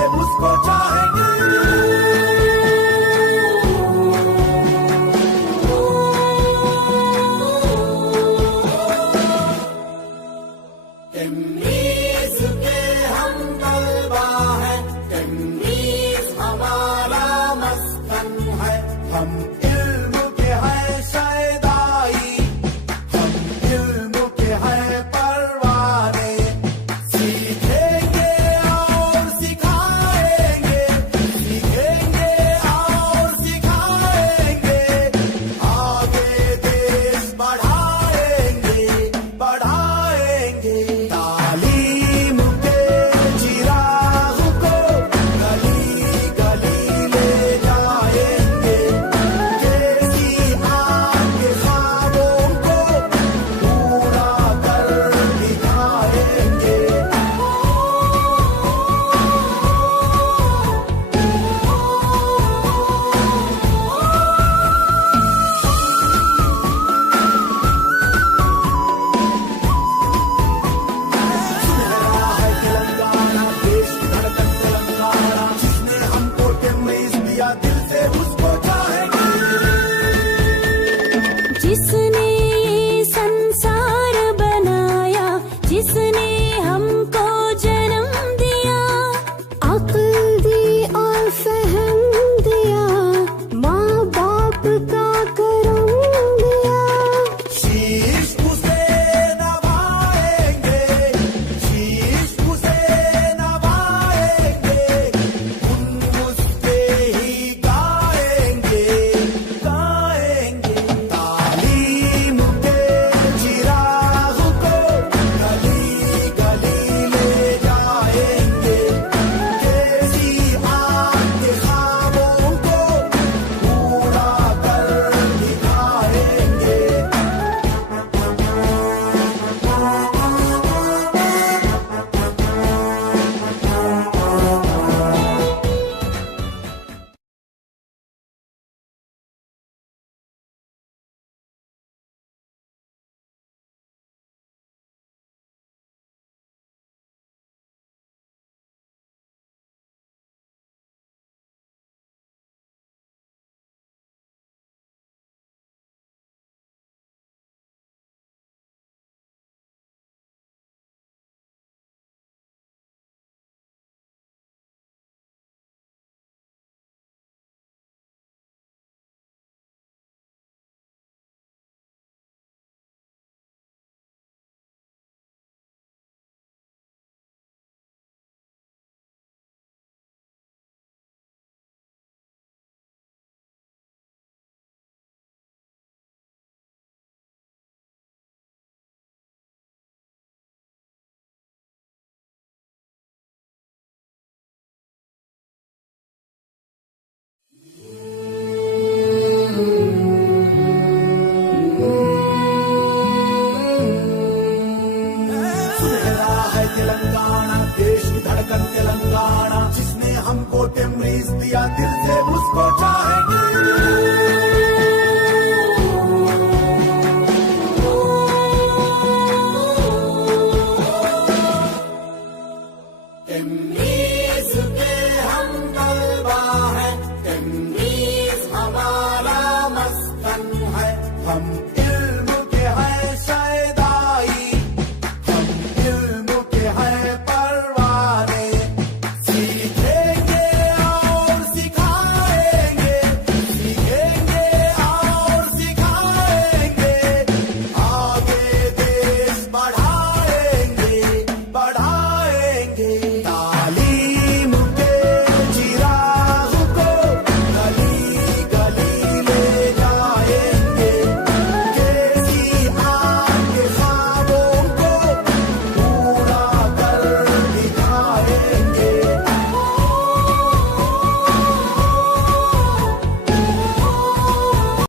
से उसको चाहेंगे। टेमरीज के हम तलबा है, टेमरीज हमारा मस्कन है। हम इल्म के हैं शैदाई, हम इल्म के हैं परवाने। सीखेंगे और सिखाएंगे, सीखेंगे और सिखाएंगे। आगे देश बढ़ाएंगे, बढ़ाएंगे। तालीम के चिराग को गली गली ले जाएंगे। कैसी आग के ख्वाबों को पूरा कर दिखाएंगे। सुनहरा है तेलंगाना, देश की धड़कन तेलंगाना। जिसने हमको टेमरीज दिया, दिल से उसको चाहेंगे। जिसने ये संसार बनाया, जिसने हमको जन्म दिया, अक्ल दी और फहम दिया, माँ बाप का करम दिया। शीश उसे नवाएंगे, शीश उसे नवाएंगे। उन उसके ही गाएंगे, गाएंगे। तालीम के चिराग को गली गली ले जाएंगे। कैसी आग के ख्वाबों को पूरा कर दिखाएंगे। सुनहरा है तेलंगाना, देश की धड़कन तेलंगाना। जिसने हमको टेमरीज दिया,